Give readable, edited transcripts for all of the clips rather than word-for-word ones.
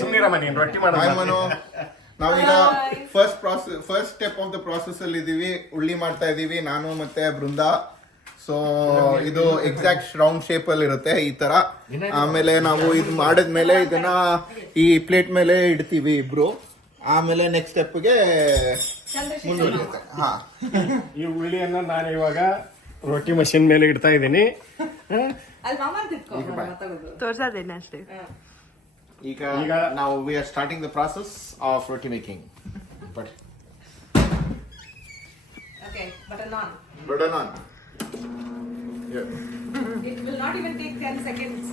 ಸುಮ್ಮನಿರಮ್ಮ ನೀನು ರೊಟ್ಟಿ ಮಾಡ ಹಾಯ್ ಮನು, ನಾವೀಗ first step of the process ಅಲ್ಲಿ ಇದೀವಿ. ಉಳ್ಳಿ ಮಾಡ್ತಾ ಇದೀವಿ ನಾನು ಮತ್ತೆ ಬೃಂದಾ. ಸೊ ಇದು ಎಕ್ಸಾಕ್ಟ್ ರೌಂಡ್ ಶೇಪ್ ಅಲ್ಲಿ ಇರುತ್ತೆ ಈ ತರ. ಆಮೇಲೆ ನಾವು ಇದು ಮಾಡಿದ್ಮೇಲೆ ಇದನ್ನ ಈ ಪ್ಲೇಟ್ ಮೇಲೆ ಇಡ್ತೀವಿ ಇಬ್ರು. ಆಮೇಲೆ ನೆಕ್ಸ್ಟ್ ಸ್ಟೆಪ್ಗೆ ಮುಂದುವರಿಯುತ್ತೆ. ಹಾ, ಈ ಉಳ್ಳಿಯನ್ನ ನಾನು ಇವಾಗ ರೊಟ್ಟಿ ಮಷಿನ್ ಮೇಲೆ ಇಡ್ತಾ ಇದ್ದೀನಿ. ತೋರ್ಸೋದೇನೆ ಅಷ್ಟೇ. ಈಗ ನಾವು we are starting the process of roti making. But Okay, butter naan. butter naan. Yes. It will not even take 10 seconds.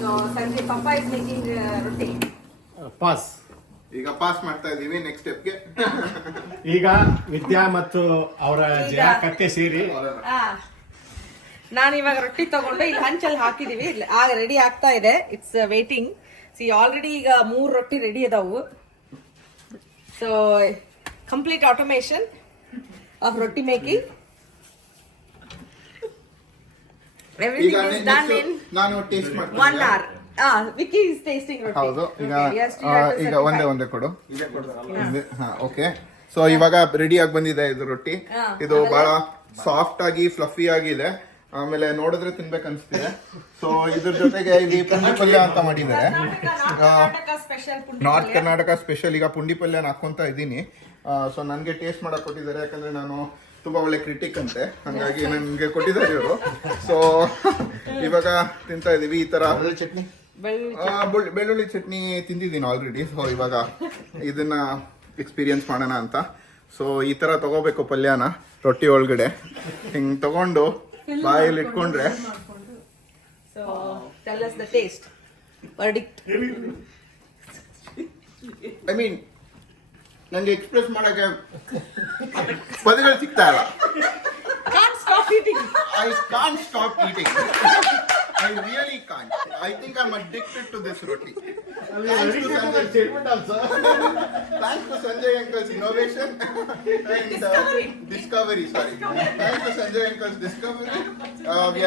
So, Sanjay, Papa is making roti. Pass. ಈಗ ಪಾಸ್ ಮಾಡ್ತಾ ಇದೀವಿ ನೆಕ್ಸ್ಟ್ ಸ್ಟೆಪ್ಗೆ. ಈಗ ವಿದ್ಯಾ ಮತ್ತು ಅವರ ಜಯ ಕತ್ತೆ ಸೇರಿ ನಾನು ಇವಾಗ ರೊಟ್ಟಿ ತಗೊಂಡು ಇಲ್ಲಿ ಹಂಚಲ್ಲಿ ಹಾಕಿದೀವಿ. ಆಗ ರೆಡಿ ಆಗ್ತಾ ಇದೆ. It's waiting. ಸಿ ಆಲ್ರೆಡಿ ಈಗ 3 ರೊಟ್ಟಿ ರೆಡಿ ಅದಾವು. So complete automation of roti making. ಈಗ ನಾನು ಟೇಸ್ಟ್ ಮಾಡ್ತೀನಿ. 1 hour. Vicky is tasting roti. ಹೌದು. ಈಗ Okay, yes, you have to ಈಗ certify. ಒಂದೇ ಕೊಡು. ಹಾ, ಓಕೆ. ಸೊ ಇವಾಗ ರೆಡಿ ಆಗಿ ಬಂದಿದೆ ಇದು ರೊಟ್ಟಿ. ಇದು ಬಹಳ ಸಾಫ್ಟ್ ಆಗಿ ಫ್ಲಫಿ ಆಗಿದೆ. ಆಮೇಲೆ ನೋಡಿದ್ರೆ ತಿನ್ಬೇಕು ಅನ್ಸ್ತಿದೆ. ಸೊ ಇದ್ರ ಜೊತೆಗೆ ಇಲ್ಲಿ ಪುಂಡಿ ಪಲ್ಯ ಅಂತ ಮಾಡಿದ್ದಾರೆ. ಕರ್ನಾಟಕ ಸ್ಪೆಷಲ್ ಪುಂಡಿ ನಾರ್ತ್ ಪಲ್ಯ. ಕರ್ನಾಟಕ ಸ್ಪೆಷಲ್. ಈಗ ಪುಂಡಿ ಪಲ್ಯ ಹಾಕೊಂತ ಇದ್ದೀನಿ. ಸೊ ನನಗೆ ಟೇಸ್ಟ್ ಮಾಡಕ್ ಕೊಟ್ಟಿದ್ದಾರೆ, ಯಾಕಂದ್ರೆ ನಾನು ತುಂಬಾ ಒಳ್ಳೆ ಕ್ರಿಟಿಕ್ ಅಂತೆ, ಹಂಗಾಗಿ ನನಗೆ ಕೊಟ್ಟಿದ್ದಾರೆ ಇವರು. ಸೊ ಇವಾಗ ತಿಂತಾ ಇದೀವಿ. ಈ ತರ ಚಟ್ನಿ, ಬೆಳ್ಳುಳ್ಳಿ ಚಟ್ನಿ ತಿಂದಿದ್ದೀನಿ ಆಲ್ರೆಡಿ. ಸೊ ಇವಾಗ ಇದನ್ನ ಎಕ್ಸ್ಪೀರಿಯನ್ಸ್ ಮಾಡೋಣ ಅಂತ. ಸೊ ಈ ತರ ತಗೋಬೇಕು ಪಲ್ಯನ ರೊಟ್ಟಿ ಒಳಗಡೆ, ಹಿಂಗ್ ತಗೊಂಡು ಬಾಯಲ್ಲಿ ಇಟ್ಕೊಂಡ್ರೆ. So tell us the taste. Verdict. I mean ನಂಗೆ ಎಕ್ಸ್ಪ್ರೆಸ್ ಮಾಡಕ್ಕೆ ಪದಗಳು ಸಿಗ್ತಾ ಇಲ್ಲ. Can't stop eating. I can't stop eating. I really can't. I think I'm addicted to this roti. Thanks to Sanjay Uncle's innovation and discovery. Sorry. Thanks to Sanjay Uncle's discovery. We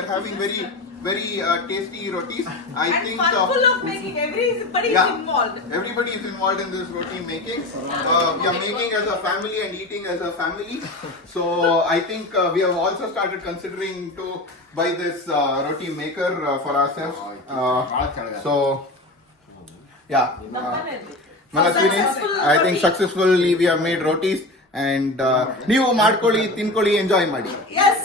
are having very tasty rotis. I And think fun full of making. Everybody is involved. Everybody is involved in this roti making. We are making as a family and eating as a family. So I think we have also started considering to buy this roti maker for ourselves. So yeah, Manaswini, I think successfully we have made rotis. And ನೀವು ಮಾಡ್ಕೊಳ್ಳಿ, ತಿನ್ಕೊಳ್ಳಿ, enjoy ಮಾಡಿ. Yes.